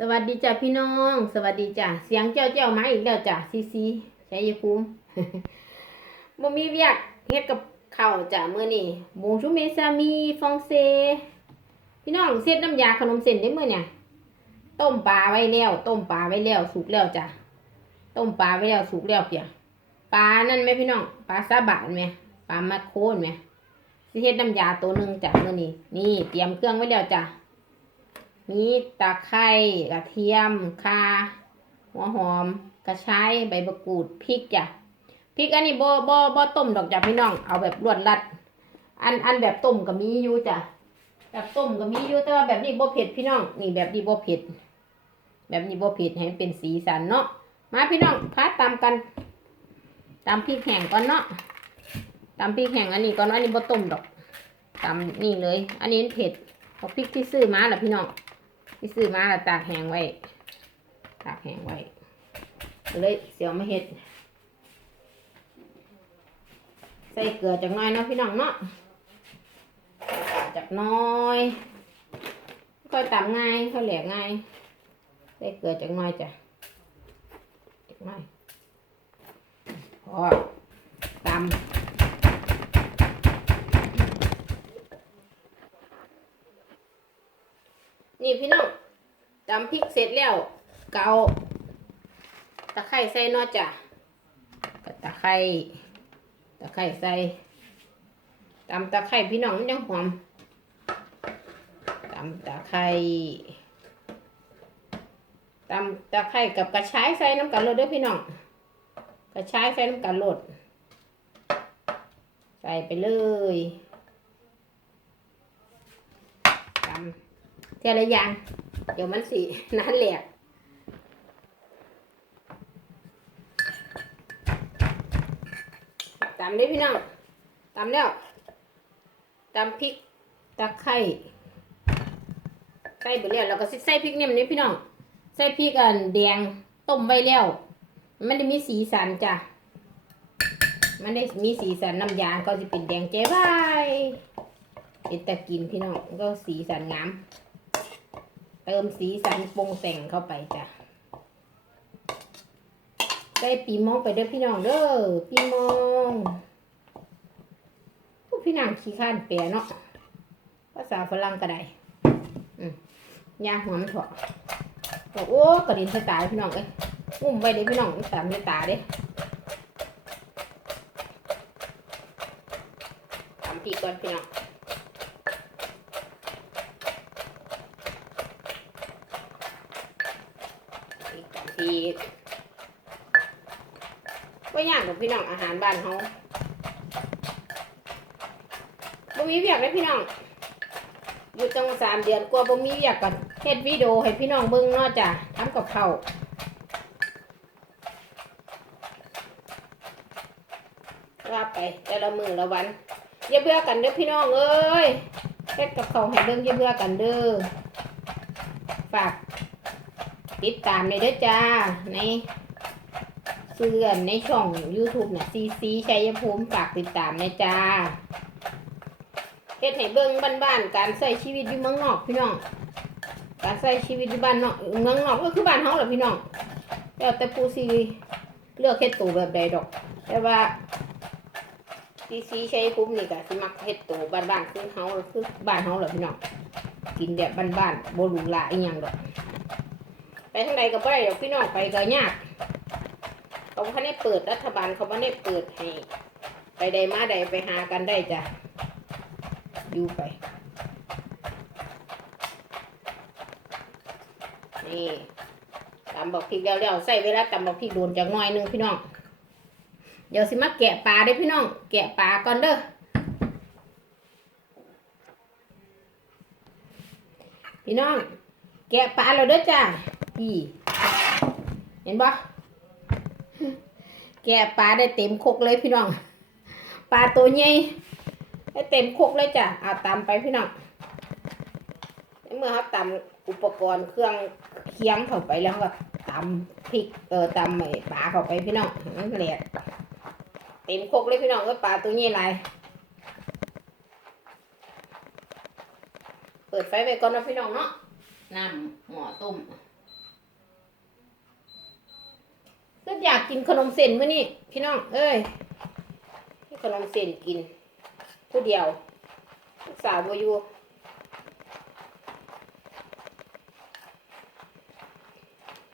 สวัสดีจ้ะพี่น้อง สวัสดีจ้ะเสียงเจ้าเจ้ามาอีกแล้วจ้ะซีซีชัยภูมิบ่มีเวียกเฮ็ดกับข้าวจ้ะมื้อนี้บงชูเมซามีฟองเซ พี่น้องเซ็ตน้ำยาขนมเส้นได้มื้อเนี่ยต้มปลาไว้แล้วต้มปลาไว้แล้วสุกแล้วจ้ะต้มปลาไว้แล้วสุกแล้วเปียปลานั่นไหมพี่น้องปลาซาบะไหมปลามัดโคนไหมสิเฮ็ดน้ำยาตัวหนึงจ้ะมื้อนี้นี่เตรียมเครื่องไว้แล้วจ้ะ มีตะไคร้กระเทียมข่าหัวหอม กระชายใบมะกรูดพริกจ้ะพริกอันนี้บ่บ่บ่ต้มดอกจ้ะพี่น้องเอาแบบรวดรัด อันอันแบบต้มก็มีอยู่จ้ะแบบต้มก็มีอยู่แต่ว่าแบบนี้บ่เผ็ดพี่น้องนี่แบบนี้บ่เผ็ด แบบนี้บ่เผ็ดให้มันเป็นสีสันเนาะมาพี่น้องพาตามกันตามพริกแห้งก่อนเนาะตามพริกแห้งอันนี้ก่อนอันนี้บ่ต้มดอกตามนี่เลย อันนี้เผ็ดเอาพริกที่ซื้อมาล่ะพี่น้อง ที่ซื้อมาแล้วตากแห้งไว้ ตากแห้งไว้เลยเสียวมาเห็ด ใส่เกลือจากน้อยเนาะพี่น้องเนาะจากน้อยค่อยตำง่ายค่อยแหลกง่าย ใส่เกลือจากน้อยจ้ะจากน้อยพอตำนี่พี่น้อง ตำพริกเสร็จแล้วก็เอาตะไคร้ใส่นอจ้ะก็ตะไคร้ตะไคร้ใส่ตำตะไคร้พี่น้องมันยังหอมตำตะไคร้ตำตะไคร้กับกระชายใส่น้ำกันโลดด้อพี่น้องกระชายใส่น้ำกันโลดใส่ไปเลยตำเทียละอย่าง เดี๋ยวมันสินั้นแหลกตำได้พี่น้องตำแล้วตำพริกตะไคร้ใส่ไปแล้วเราก็สิใส่พริกเนี่ยมันนี่พี่น้องใส่พริกอันแดงต้มไว้แล้ว มันได้มีสีสันจ้ะมันได้มีสีสันน้ำยาก็จะเป็นแดงเจ๊ไว้เป็นตะกินพี่น้องก็สีสันงาม เติมสีสันปรุงแต่งเข้าไปจ้ะใส่ปีมองไปเด้อพี่น้องเด้อปีมองพี่นางขี้ข้านเปียเนาะภาษาฝรั่งก็ได้ยาหัวมันเถอะแต่โอ้กระดิ่งใส่ตาพี่น้องเอ้ยอุ้มไว้เด้อพี่น้องมันตามใส่ตาเด้ตามปีก่อนพี่น้อง อี กกันทีก็ยากกับพี่น้องอาหารบ้านเขาบ่มีเวียกเลยพี่น้อง อยู่ตั้งสามเดือนกว่าบ่มีเวียกกันเฮ็ดวิดีโอให้พี่น้องเบิ่งนาะจ้ะทำกับข้าวว่าไปแต่ละมือละวันอย่าเบื่อกันเด้อพี่น้องเอ้ยเฮ็ดกับข้าวให้เบิ่งอย่าเบื่อกันเด้อ ติดตามเลยเด้อจ้า ในเสื่อนในช่อง YouTube เนี่ยซีซีชัยภูมิฝากติดตามนจ้าเฮ็ดให้เบิ่งบ้านๆการใช้ชีวิตอยู่เมืองนอกพี่น้อง การใช้ชีวิตอยู่บ้านนอกเมืองนอกก็คือบ้านเฮาแหละพี่น้องแล้วแต่ผู้ซีเลือกเฮ็ดตัวแบบใดดอก แต่ว่าซีซีชัยภูมินี่ก็สิมักเฮ็ดตัวบ้านๆคือเฮาคือบ้านเฮาแหละพี่น้องกินแบบบ้านๆบ่หรูหราอีหยังดอก ทางใดก็บ่ได้ดอกพี่น้องไปก็ยากเขาไม่ได้เปิดรัฐบาลเขาไม่ได้เปิดให้ไปใดมาใดไปหากันได้จ้ะอยู่ไป นี่ตำบอกพริกแล้วๆใส่เวลาตำบอกพริกโดนจากหน่อยนึงพี่น้อง เดี๋ยวสิมาแกะปลาได้พี่น้อง แกะปลาก่อนเด้อพี่น้อง แกะปลาเราเด้อจ้า พี่ เห็นปะแกปลาได้เต็มคกเลยพี่น้องปลาตัวใหญ่ได้เต็มคกเลยจ้ะเอาตำไปพี่น้องเมื่อเขาตำอุปกรณ์เครื่องเคียงเข้าไปแล้วก็ตำพริกเออตำไอ้ปลาเข้าไปพี่น้องนั่นแหละเต็มคกเลยพี่น้องก็ปลาตัวใหญ่หลายเปิดไฟไว้ก่อนนะพี่น้องเนาะน้ำหม้อต้ม อยากกินขนมเส้นมื้อนี้พี่น้อง เอ้ยขนมเส้นกิน ผู้เดียวลูกสาวบอยู่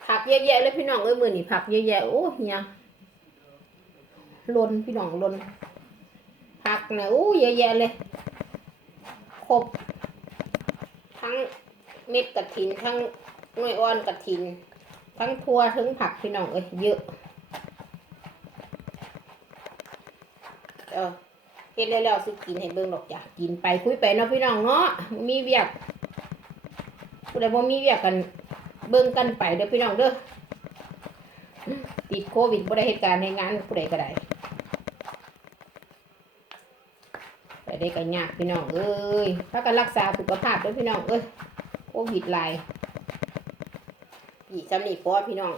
ผักเยอะแยะเลยพี่น้องเอ้ยมื้อนี้ผักเยอะแยะโอ้เฮียลนพี่น้องลนผักนะโอ้เยอะแยะเลยครบทั้งเม็ดกระถินทั้งหน่วยอ่อนกระถิน ทั้งทั่วทั้งผักพี่น้องเอ้ยเยอะเออเฮ็ดแล้วๆสิกินให้เบิ่งดอกจ้ะกินไปคุยไปเนาะพี่น้องเนาะมีเวียกผู้ใดบ่มีเวียกกันเบิ่งกันไปเด้อพี่น้องเด้อติดโควิดบ่ได้เหตุการณ์ในงานผู้ใดก็ได้ไปได้ก็ยากพี่น้องเอ้ยถ้ากันรักษาสุขภาพเด้อพี่น้องเอ้ยโควิดหลาย พี่จำนี่พอพี่น้อง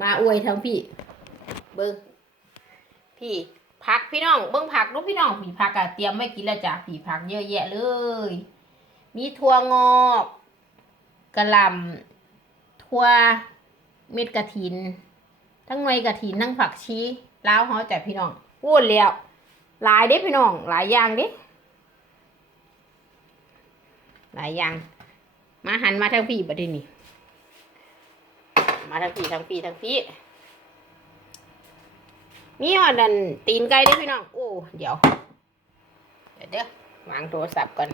มาอวยทั้งพี่ เบิ่งพี่ผักพี่น้องเบิ้งผักลูกพี่น้องผีผักอะเตรียมไว้กินแล้วจ้ะผีผักเยอะแยะเลย มีถั่วงอกกระหลำถั่วเม็ดกระถิน ทั้งหน่วยกระถินทั้งผักชีล้าวเฮาจ้ะพี่น้องพูดแล้วหลายเด้พี่น้อง หลายอย่างเด้หลายอย่าง มาหันมาทางพี่บัดนี้มาทางพี่ทางพี่ทางพี่มีหอดนั่นตีนไก่ด้อพี่น้อง โอ้ เดี๋ยว เดี๋ยวเด้อวางโทรศัพท์ก่อน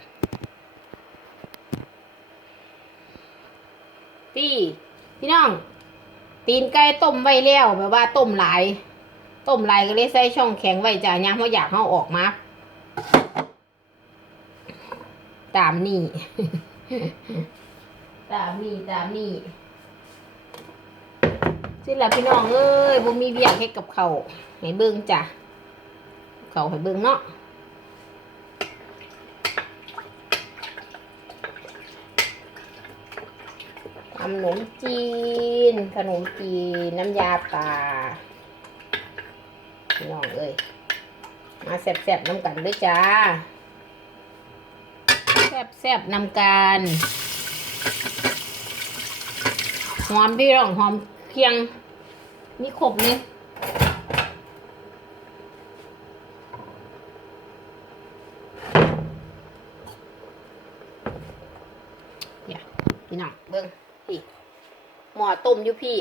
พี่พี่น้อง ตีนไก่ต้มไว้แล้วแบบว่าต้มหลาย ต้มหลายก็เลยใส่ช่องแข็งไว้จ้ะยามเขาอยากเขาออกมา ตามนี่ ตามนี่ตามนี่สิล่ะพี่น้องเอ้ยบ่มีเวียกเฮ็ดกับเขาให้เบิ่งจ้ะเขาให้เบิ่งเนาะทำขนมจีน ขนมจีน น้ำยาป่าพี่น้องเอ้ยมาแซ่บๆน้ำกันด้วยจ้า แซ่บๆนำกันหอมพี่น้องหอมเคียงมีครบเลยเนี่ยพี่น้องเบิ้งพี่หม้อต้มอยู่พี่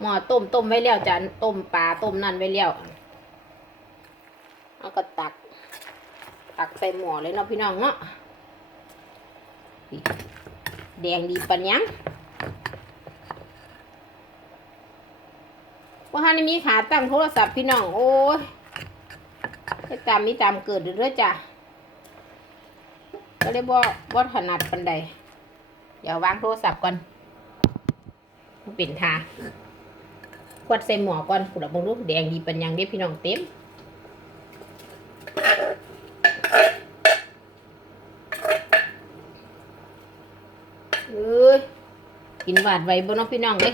หม้อต้มต้มไว้แล้วจ้ะต้มปลาต้มนั่นไว้แล้วเอาก็ตัก ตักใส่หม้อเลยเนาะพี่น้องเนาะ แดงดีปัญญังว่าฮันมีขาตั้งโทรศัพท์พี่น้อง โอ้ยให้ตามมีตามเกิดเรื่อยจ้ะก็เลยบ่บ่ถนัดปันใด เดี๋ยววางโทรศัพท์ก่อนมันเป็นทาขวดใส่หมอก่อนคุณบังรูแดงดีปัญญังเด้พี่น้องเต็ม เอ้ย กินหวาดไว้บ่เน้องพี่น้องเด้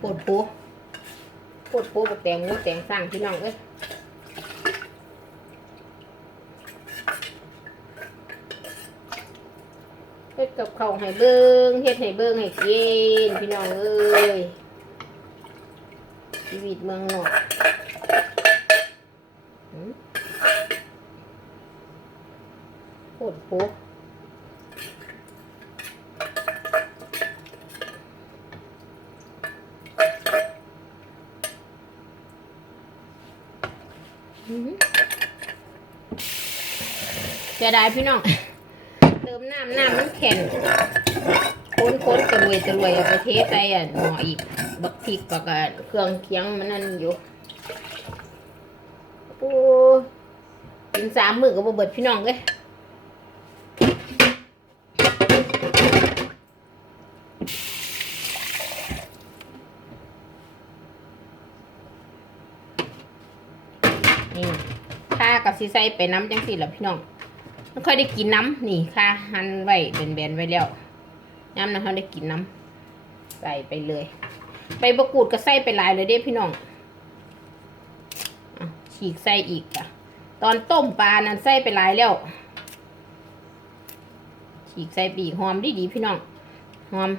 ปวดปูปวดปูกับแตงงูแตงสร้างพี่น้องเอ้ยเฮ็ดกับเขาวให้เบิ้งเฮ็ดให้เบิ้งให้กินพี่น้องเอ้ย ชีวิตเมืองนอกหืมปวดปูอื้อหือเสียดายพี่น้อง เติมน้ำน้ำมันแข็งค้นค้นกระรวยกระรวยเอาไปเทใส่อะหม้ออีก บักพริกบักอะเครื่องเคียงมันนั่นอยู่โอ้กินสามมื้อก็บ่เบิดพี่น้องเลยนี่ข้ากับซีใส่ไปน้ำจังสิล่ะพี่น้องไม่ค่อยได้กินน้ำนี่ข้าหั่นไว้แบนๆไว้แล้วน้ำนะเขาได้กินน้ำใส่ไปเลย ไปบะกูดก็ใส่ไปหลายเลยเด้พี่น้องฉีกใส่อีกจ้ะตอนต้มปลานั้นใส่ไปหลายแล้ว ฉีกใส่ปีกหอมดีดีพี่น้อง หอม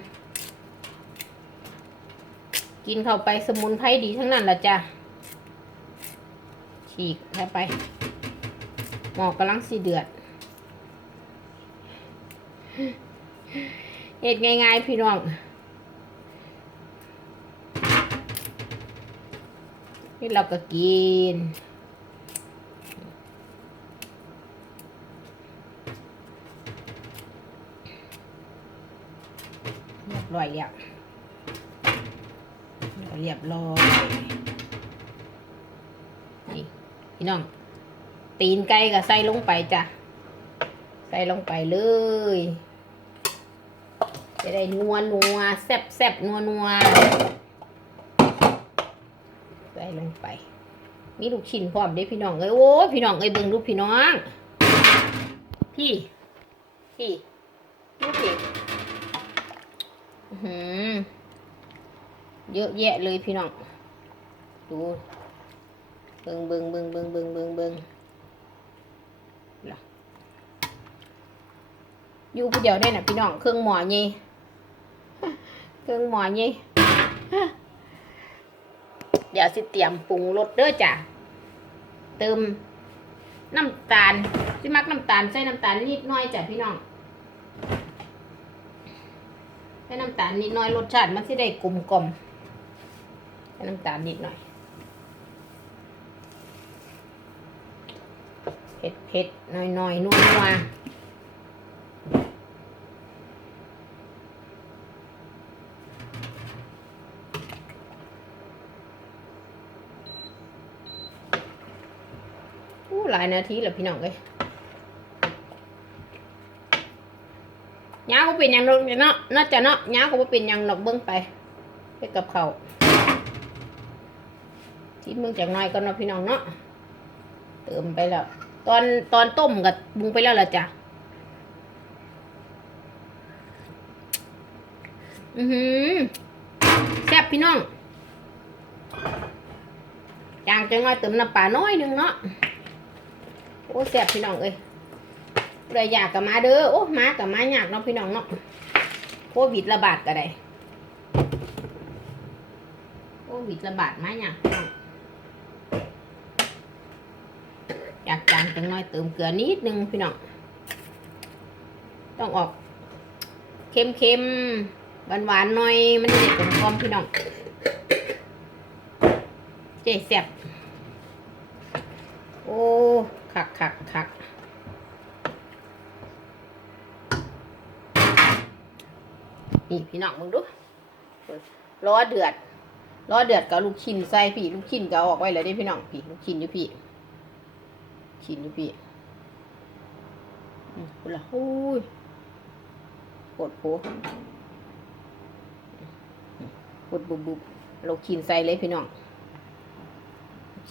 กินเข้าไปสมุนไพรดีทั้งนั้นละจ้ะ ฉีกเข้าไปหมอกกำลังสีเดือดเห็ดง่ายๆพี่น้อง นี่เราก็กิน เรียบร้อยแล้วเรียบร้อยนี่พี่น้อง ตีนไก่ก็ใส่ลงไปจ้ะ ใส่ลงไปเลย จะได้นัวนัวแซ่บแซ่บนัวนัว ลงไป มีลูกชิ้นพร้อมเด้พี่น้องเอ้ยโอ้พี่น้องเอ้ยเบิ่งลูกพี่น้อง พี่ พี่ลูกพี่หือเยอะแยะเลยพี่น้องดูเบิงเบิงเบิงเบิงเบิงเบิงเบิงล่ะอยู่ผู้เดียวได้น่ะพี่น้องเครื่องหมอนี่เครื่องหมอนี่ ดี๋ยวสิเตรียมปรุงรสเด้อจ้ะเติมน้ำตาลสิมักน้ำตาลใส่น้ำตาลนิดน้อยจ้ะพี่น้องใส่น้ำตาลนิดน่อยรสชาติมันสิได้กลมกลมใส่น้ำตาลนิดหน่อยเผ็ดเผ็ดหน่อยหน่อยนัวนัว หลายนาทีแล้วพี่น้องเอ้ยยาก็เป็นย่างนกเนาะน่าจะเนาะยาก็เป็นอย่างนกเบิ้งไปไปกับเขาวที่มึงจากน้อยก็เนาะพี่น้องเนาะเติมไปแล้ว ตอนตอนต้มกับบุงไปแล้วล่ะจ้ะอือหือแซ่บพี่น้องจางจังน้อยเติมน้ำปลาน้อยหนึงเนาะ โอ้แซ่บพี่น้องเอ้ยเลยอยากกับมาเด้อ โอ้มากับมาอยากเนาะพี่น้องเนาะ โควิดระบาดก็ได้โควิดระบาดมาอยากอยากจางจังน้อยเติมเกลือนิดนึงพี่น้อง ต้องออกเค็มเค็มหวานหวานๆหน่อย มันจะกลมกล่อมพี่น้อง เจ๊แซ่บโอ้ คักคักคักนี่พี่น้องมึงดูล้อเดือดล้อเดือดกับลูกชิ้นใส่พี่ลูกชิ้นก็เอาออกไว้เลยได้พี่น้องพี่ลูกชิ้นอยู่พี่ชิ้นอยู่พี่อืมกูละโอ้ยปวดโผปวดบุบบุบลูกชิ้นใส่เลยพี่น้อง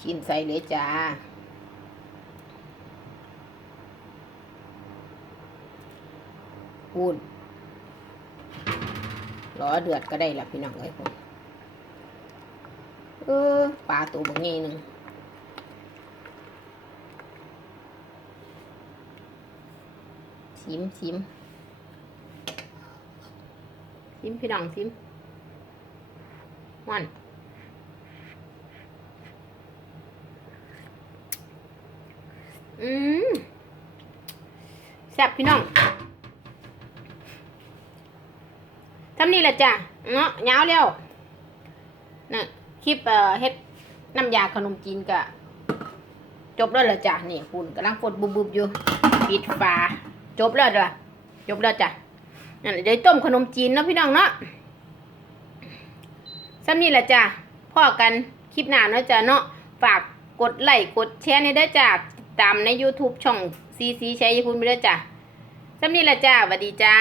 ชิ้นใส่เลยจ้า พูดรอเดือดก็ได้ละพี่น้องเอ้ยผมเออปลาตัวบางงี้หนึ่งชิมชิมชิมพี่น้องชิมมันอืมแซ่บพี่น้อง นี่แหละจ้ะเนาะยาวแล้วนะคลิปเอ่อเฮ็ดน้ำยาขนมจีนกะจบแล้วเหรอจ้ะนี่คุณกำลังฟดบุบๆอยู่ปิดฝาจบแล้วจ้ะจบแล้วจ้ะนั่นเดี๋ยวต้มขนมจีนเนาะพี่น้องเนาะซ้ำนี่แหละจ้ะพ่อกันคลิปหน้าเนาะจ้ะเนาะฝากกดไลค์กดแชร์ในเด้อจ้ะตามใน YouTube ช่องซีซีแชัยภูมิไปเด้อจ้ะซ้ำนี่แหละจ้ะสวัสดีจ้า